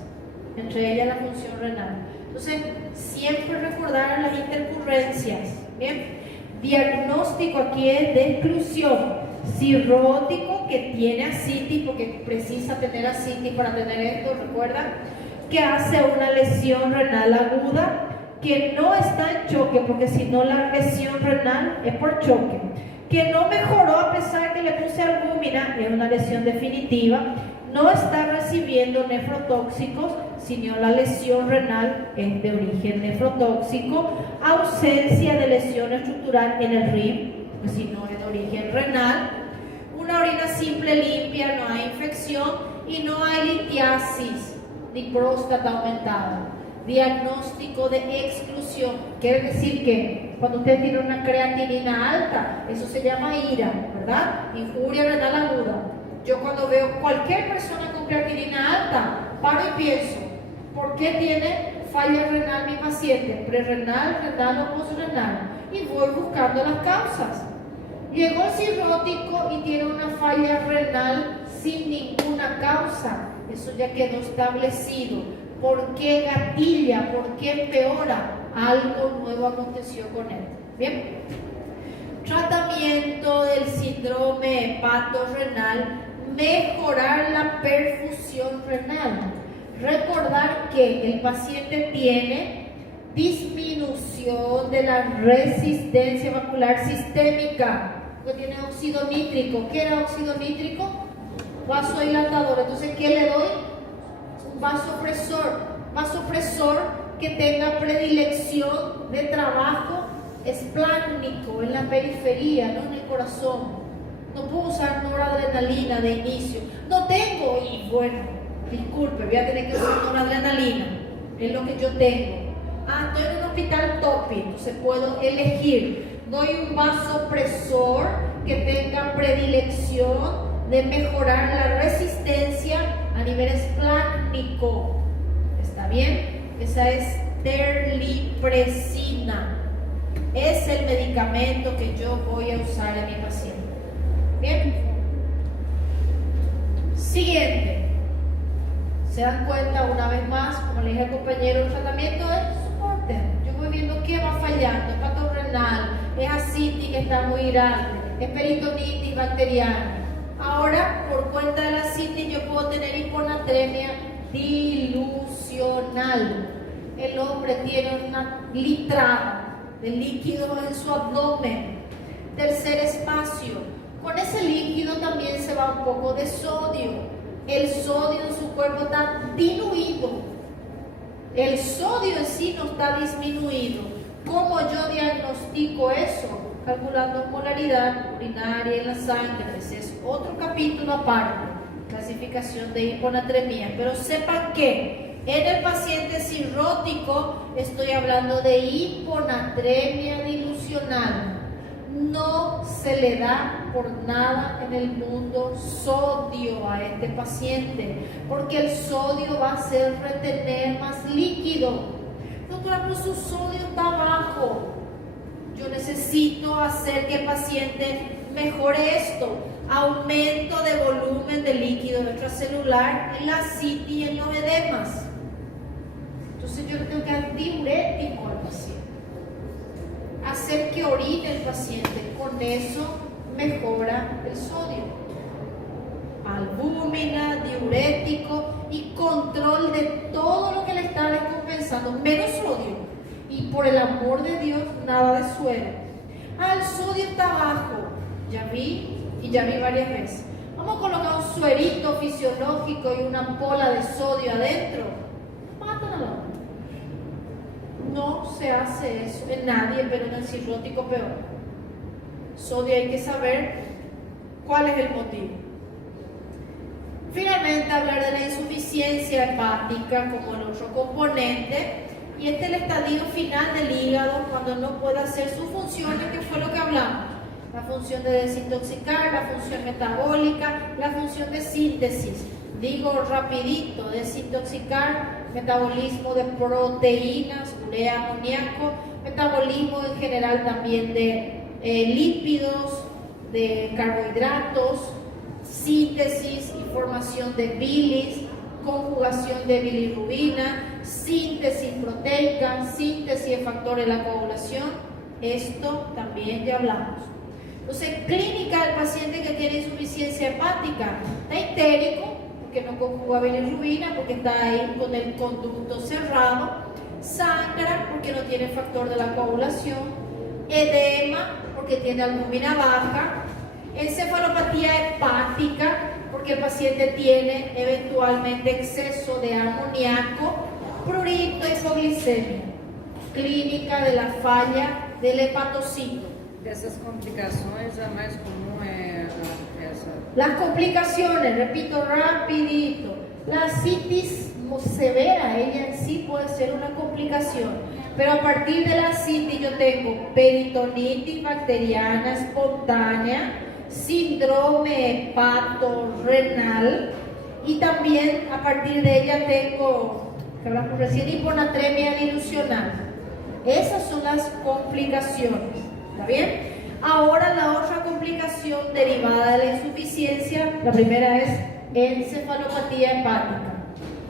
entre ellas la función renal. Entonces, siempre recordar las intercurrencias. Bien, diagnóstico aquí es de exclusión. Cirrótico que tiene ascitis, porque precisa tener ascitis para tener esto, recuerda, que hace una lesión renal aguda, que no está en choque, porque si no la lesión renal es por choque, que no mejoró a pesar que le puse albúmina, es una lesión definitiva, no está recibiendo nefrotóxicos, sino la lesión renal es de origen nefrotóxico, ausencia de lesión estructural en el RIM, si no es de origen renal, una orina simple limpia, no hay infección y no hay litiasis ni próstata aumentada. Diagnóstico de exclusión, quiere decir que cuando usted tiene una creatinina alta, eso se llama IRA, ¿verdad? Injuria renal aguda. Yo cuando veo cualquier persona con creatinina alta, paro y pienso, ¿por qué tiene falla renal mi paciente? ¿Prerrenal, renal o postrenal? Y voy buscando las causas. Llegó el cirrótico y tiene una falla renal sin ninguna causa. Eso ya quedó establecido. ¿Por qué gatilla? ¿Por qué empeora? Algo nuevo aconteció con él. Bien. Tratamiento del síndrome hepatorrenal, mejorar la perfusión renal. Recordar que el paciente tiene disminución de la resistencia vascular sistémica, que tiene óxido nítrico. ¿Qué era óxido nítrico? Vasodilatador. Entonces, ¿qué le doy? Un vasopresor. Vasopresor que tenga predilección de trabajo espláncnico en la periferia, no en el corazón. No puedo usar noradrenalina de inicio. No tengo, y bueno, disculpe, voy a tener que usar noradrenalina. Es lo que yo tengo. Estoy en un hospital TOPI, entonces puedo elegir. Doy un vasopresor que tenga predilección de mejorar la resistencia a nivel espláncnico. ¿Está bien? Esa es terlipresina. Es el medicamento que yo voy a usar en mi paciente. Bien. Siguiente. ¿Se dan cuenta una vez más? Como le dije al compañero, el tratamiento es soporte. Yo voy viendo qué va fallando. Hepatorrenal, es ascitis que está muy grande, es peritonitis bacteriana. Ahora, por cuenta de la ascitis, yo puedo tener hiponatremia dilucional. El hombre tiene una litrada de líquido en su abdomen. Tercer espacio. Con ese líquido también se va un poco de sodio. El sodio en su cuerpo está diluido. El sodio en sí no está disminuido. ¿Cómo yo diagnostico eso? Calculando molaridad urinaria en la sangre. Ese es otro capítulo aparte. Clasificación de hiponatremia. Pero sepan que en el paciente cirrótico estoy hablando de hiponatremia dilucional. No se le da por nada en el mundo sodio a este paciente, porque el sodio va a hacer retener más líquido. Doctora, pero su sodio está bajo. Yo necesito hacer que el paciente mejore esto. Aumento de volumen de líquido extracelular en la ascitis y en los edemas. Entonces yo le tengo que dar diurético al paciente. Hacer que orine el paciente, con eso mejora el sodio. Albúmina, diurético y control de todo lo que le está descompensando, menos sodio. Y por el amor de Dios, nada de suero. El sodio está bajo, ya vi varias veces. Vamos a colocar un suerito fisiológico y una ampola de sodio adentro. Mátalo. No se hace eso en nadie, pero en el cirrótico peor. Sodio hay que saber cuál es el motivo. Finalmente, hablar de la insuficiencia hepática como el otro componente. Y este es el estadio final del hígado cuando no puede hacer sus funciones, que fue lo que hablamos. La función de desintoxicar, la función metabólica, la función de síntesis. Digo rapidito, desintoxicar, metabolismo de proteínas, urea, amoníaco, metabolismo en general también de lípidos, de carbohidratos, síntesis y formación de bilis, conjugación de bilirrubina, síntesis proteica, síntesis de factores de la coagulación. Esto también ya hablamos. Entonces, clínica del paciente que tiene insuficiencia hepática: está histérico porque no conjuga bilirrubina, porque está ahí con el conducto cerrado, sangra porque no tiene factor de la coagulación, edema porque tiene albúmina baja, encefalopatía hepática porque el paciente tiene eventualmente exceso de amoníaco, prurito, hipoglicemia. Clínica de la falla del hepatocito. Dessas complicações, a mais comum é essa. Las complicaciones, repito rapidito, la citis severa, ella en sí puede ser una complicación, pero a partir de la citis yo tengo peritonitis bacteriana espontánea, síndrome hepatorrenal, y también a partir de ella tengo, que hablamos recién, hiponatremia dilucional. Esas son las complicaciones. ¿Está bien? Ahora la otra complicación derivada de la insuficiencia, la primera es encefalopatía hepática.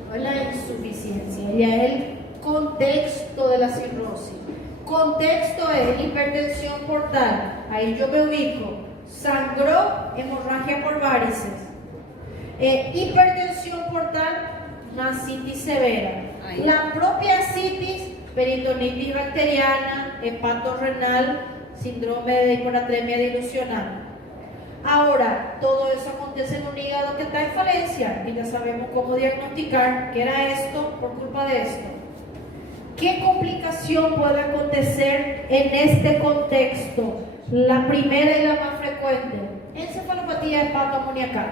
No es la insuficiencia, ya es el contexto de la cirrosis. Contexto es hipertensión portal. Ahí yo me ubico. Sangró, hemorragia por varices. Hipertensión portal, una citis severa. Ahí. La propia citis, peritonitis bacteriana, hepatorrenal, síndrome de hiponatremia dilucional. Ahora, todo eso acontece en un hígado que está en falencia, y ya sabemos cómo diagnosticar que era esto por culpa de esto. ¿Qué complicación puede acontecer en este contexto? La primera y la más frecuente: encefalopatía hepatoamoniacal.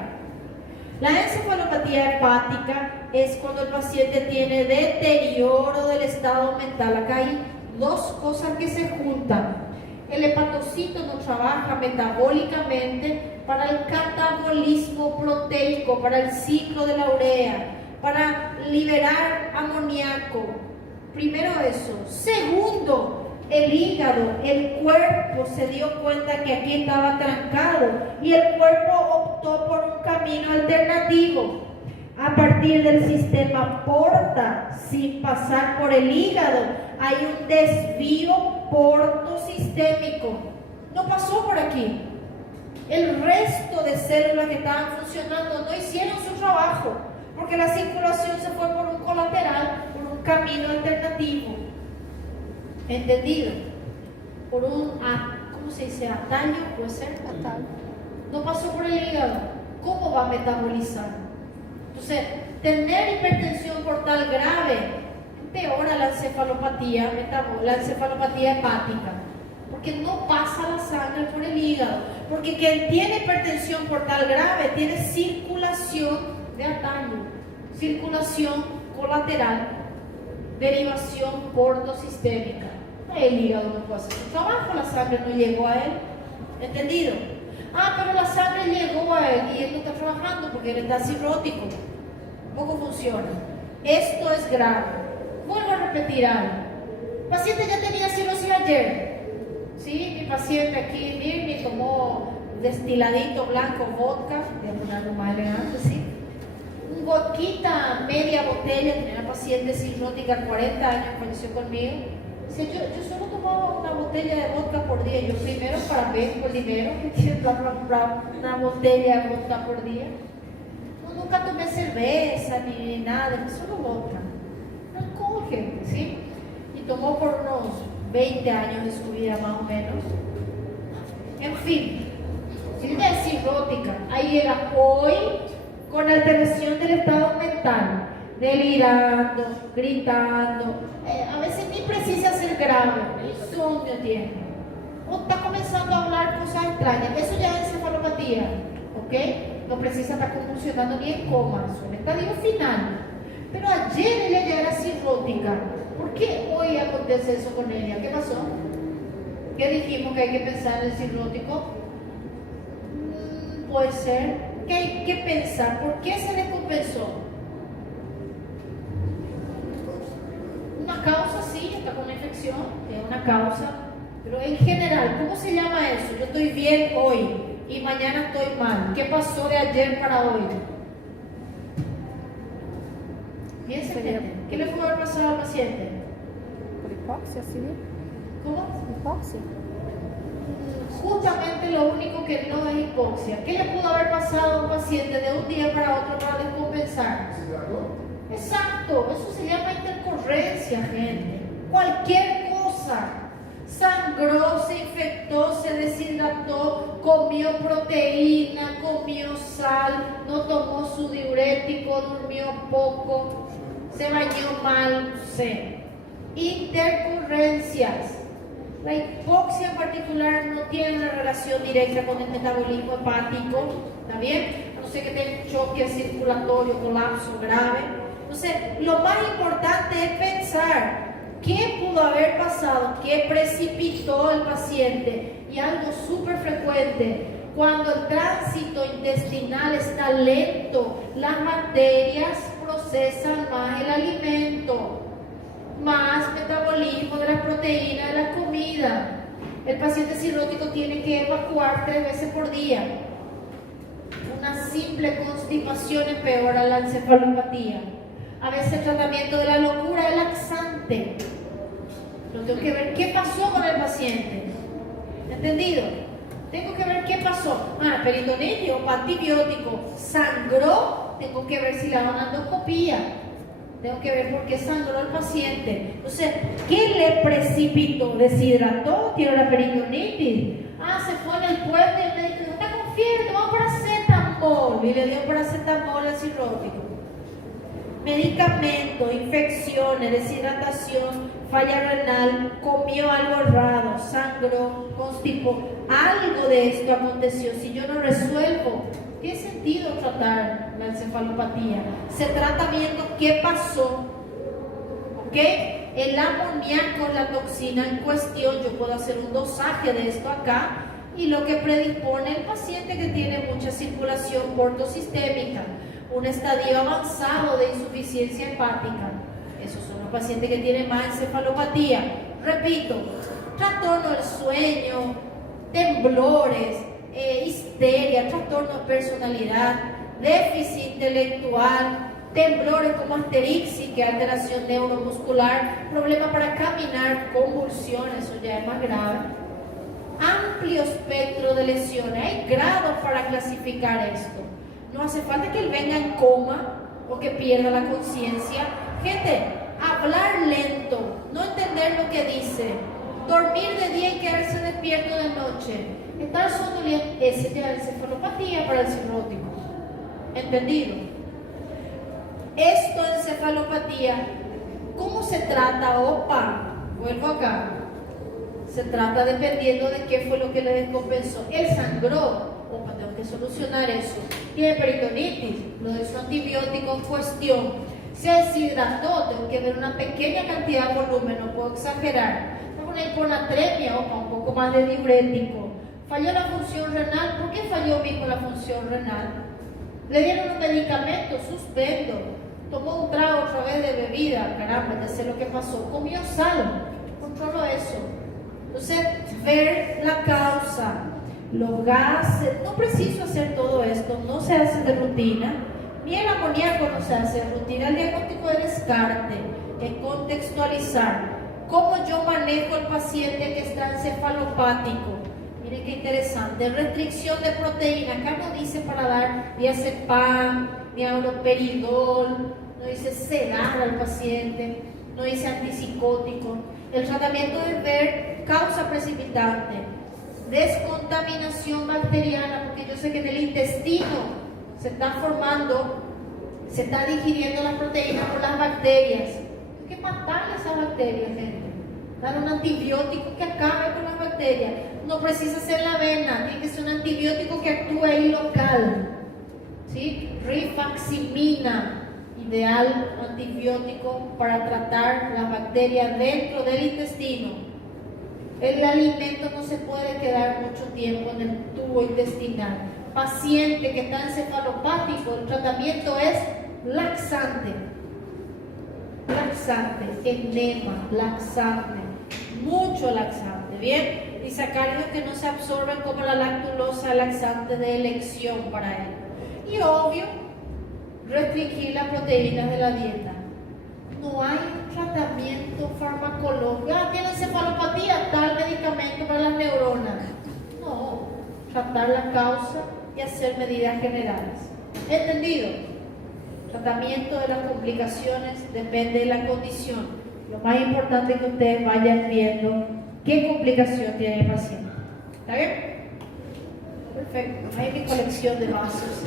La encefalopatía hepática es cuando el paciente tiene deterioro del estado mental. Acá hay dos cosas que se juntan. El hepatocito no trabaja metabólicamente para el catabolismo proteico, para el ciclo de la urea, para liberar amoníaco. Primero eso. Segundo, el hígado, el cuerpo se dio cuenta que aquí estaba trancado y el cuerpo optó por un camino alternativo. A partir del sistema porta, sin pasar por el hígado, hay un desvío portosistémico. No pasó por aquí. El resto de células que estaban funcionando no hicieron su trabajo, porque la circulación se fue por un colateral, por un camino alternativo. ¿Entendido? Por un, ¿cómo se dice? Ataño, puede ser. Fatal. No pasó por el hígado. ¿Cómo va a metabolizar? Entonces, tener hipertensión portal grave empeora la encefalopatía hepática, porque no pasa la sangre por el hígado. Porque quien tiene hipertensión portal grave tiene circulación de ataño, circulación colateral, derivación portosistémica. El hígado no puede hacer su trabajo, la sangre no llegó a él. ¿Entendido? Pero la sangre llegó a él y él no está trabajando porque él está cirrótico. Poco funciona. Esto es grave. Vuelvo a repetir algo. El paciente ya tenía cirrosis ayer. ¿Sí? Mi paciente aquí, Mirni, tomó destiladito blanco, vodka, de algo más elegante, ¿sí? Un vodquita, media botella. Tenía una paciente cirrótica, 40 años, falleció conmigo. Dice, yo solo tomaba una botella de vodka por día. Yo primero para ver por dinero, que tiene una botella de vodka por día. No, nunca tomé cerveza ni nada, solo vodka. Alcohol, gente, ¿sí? Y tomó por unos 20 años de su vida más o menos. En fin, si una es cirrótica, ahí era hoy con alteración del estado mental, delirando, gritando, a veces ni precisa ser grave, insomnio tiene, o está comenzando a hablar cosas extrañas. Eso ya es encefalopatía, ¿ok? no precisa estar convulsionando ni en coma, es un estadio final. Pero ayer ella ya era cirrótica. ¿Por qué hoy acontece eso con ella? ¿Qué pasó? ¿Qué dijimos que hay que pensar en el cirrótico? Puede ser que hay que pensar, ¿por qué se descompensó? Una causa, sí, está con una infección, es una causa, pero en general, ¿cómo se llama eso? Yo estoy bien hoy y mañana estoy mal. ¿Qué pasó de ayer para hoy? Piensa, gente, ¿qué le pudo haber pasado al paciente? Por hipóxia, sí. ¿Cómo? Hipóxia. Justamente lo único que no es hipoxia. ¿Qué le pudo haber pasado a un paciente de un día para otro para descompensar? Exacto, eso se llama intercorrencia, gente. Cualquier cosa. Sangró, se infectó, se deshidrató, comió proteína, comió sal, no tomó su diurético, durmió poco, se bañó mal, no sé. Intercorrencias. La hipoxia en particular no tiene una relación directa con el metabolismo hepático, ¿está bien? No sé que tenga un choque circulatorio, colapso grave. Entonces, lo más importante es pensar qué pudo haber pasado, qué precipitó al paciente. Y algo súper frecuente, cuando el tránsito intestinal está lento, las bacterias procesan más el alimento, más metabolismo de las proteínas de la comida. El paciente cirrótico tiene que evacuar 3 veces por día. Una simple constipación empeora la encefalopatía. A veces el tratamiento de la locura es laxante. Pero tengo que ver qué pasó con el paciente. ¿Entendido? Tengo que ver qué pasó. Peritonitis o antibiótico. Sangró, tengo que ver si le hago una endoscopía. Tengo que ver por qué sangró el paciente. Entonces, ¿qué le precipitó? ¿Deshidrató? ¿Tiene la peritonitis? Se fue en el puente y el médico dijo, está con fiebre, toma paracetamol. Y le dio paracetamol al cirrótico. Medicamentos, infecciones, deshidratación, falla renal, comió algo raro, sangró, constipó. Algo de esto aconteció. Si yo no resuelvo, ¿qué sentido tratar la encefalopatía? Se trata viendo qué pasó. ¿Ok? El amoníaco es la toxina en cuestión. Yo puedo hacer un dosaje de esto acá. Y lo que predispone el paciente que tiene mucha circulación portosistémica, un estadio avanzado de insuficiencia hepática. Esos son los pacientes que tienen más encefalopatía. Repito, trastorno del sueño, temblores, histeria, trastorno de personalidad, déficit intelectual, temblores como asterixis, que es alteración neuromuscular, problema para caminar, convulsiones, eso ya es más grave. Amplio espectro de lesiones, hay grados para clasificar esto. No hace falta que él venga en coma o que pierda la conciencia. Gente, hablar lento, no entender lo que dice, dormir de día y quedarse despierto de noche, estar somnoliento, ese ya es encefalopatía para el cirrótico. ¿Entendido? Esto es encefalopatía. ¿Cómo se trata? Opa, vuelvo acá. Se trata dependiendo de qué fue lo que le descompensó. Él sangró. Opa, tengo que solucionar eso. Tiene peritonitis, lo de su antibiótico en cuestión. Se deshidrató, tengo que ver una pequeña cantidad de volumen, no puedo exagerar. Tengo una hiponatremia, opa, un poco más de diurético. Falló la función renal. ¿Por qué falló mismo la función renal? Le dieron un medicamento, suspendo. Tomó un trago otra vez de bebida, caramba, ya sé lo que pasó. Comió sal, controlo eso. Entonces, ver la causa, los gases, no preciso hacer todo esto, no se hace de rutina, ni el amoníaco no se hace de rutina. El diagnóstico de descarte es contextualizar cómo yo manejo al paciente que está encefalopático. Miren qué interesante, restricción de proteína. Acá no dice para dar diazepam, ni haloperidol, no dice sedar al paciente, no dice antipsicótico. El tratamiento es ver causa precipitante, descontaminación bacteriana, porque yo sé que en el intestino se está formando, se está digiriendo la proteína por las bacterias. Hay que matar esas bacterias, gente. Dar un antibiótico que acabe con las bacterias. No precisa ser la vena, tiene que ser un antibiótico que actúe ahí local. ¿sí? Rifaximina, ideal antibiótico para tratar las bacterias dentro del intestino. El alimento no se puede quedar mucho tiempo en el tubo intestinal. Paciente que está encefalopático, el tratamiento es laxante. Laxante, enema, laxante, mucho laxante, ¿bien? Disacáridos que no se absorben como la lactulosa, laxante de elección para él. Y obvio, restringir las proteínas de la dieta. No hay tratamiento farmacológico. Tiene encefalopatía, tal medicamento para las neuronas. No, tratar la causa y hacer medidas generales. ¿Entendido? Tratamiento de las complicaciones depende de la condición. Lo más importante es que ustedes vayan viendo qué complicación tiene el paciente. ¿Está bien? Perfecto. Ahí mi colección de vasos.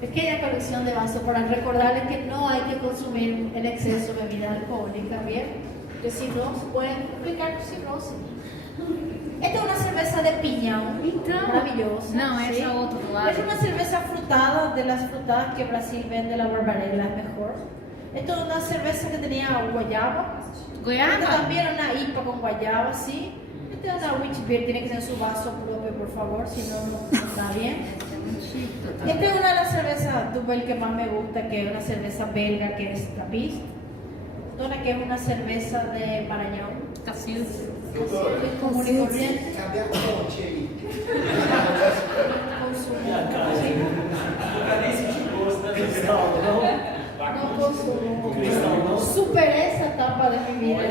Pequeña colección de vasos para recordarles que no hay que consumir en exceso bebida alcohólica, ¿bien? Que si no, se pueden complicar cirrosis. Esta es una cerveza de piñão, maravillosa. Não, essa ¿sí? é outra do lado. Es una cerveza frutada, de las frutadas que Brasil vende, la Barbarella es mejor. Esto es una cerveza que tenía guayaba. Esta Goiaba? también era una IPA con guayaba, ¿sí? Esta es una witch beer, tiene que ser su vaso propio, por favor, si no, no está bien. Esta es una de las cervezas Duvel que más me gusta, que es una cerveza belga, que es Trappist. Una que es una cerveza de Maranhão. Cacilda. Es común y corriente. Cadê a fonte aí? No consumo. Superé esa etapa de mi vida.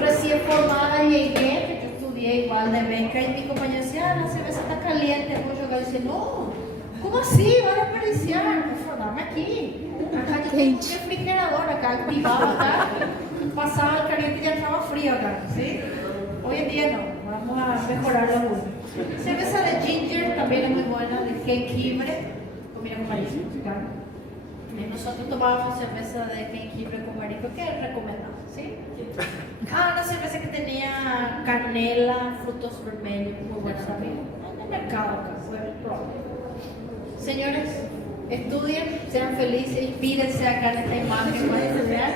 Recién formada llegué, que yo estudié igual de beca, y mi compañero decía, la cerveza está caliente. Pues yo dice, no, ¿cómo así? Van a desperdiciar. Pues dame aquí. Acá yo tengo un refrigerador, acá activado acá. Pasaba el caliente y ya estaba frío acá, ¿sí? Hoy en día no, vamos a mejorar la luz. Cerveza de ginger también es muy buena, de jengibre. Mira con marisco, claro. Nosotros tomábamos cerveza de jengibre con marisco, que es recomendable, ¿sí? Una cerveza que tenía canela, frutos vermelhos, muy buena también. En el mercado acá, fue el problema. Señores, estudien, sean felices, inspírense acá en esta imagen para estudiar.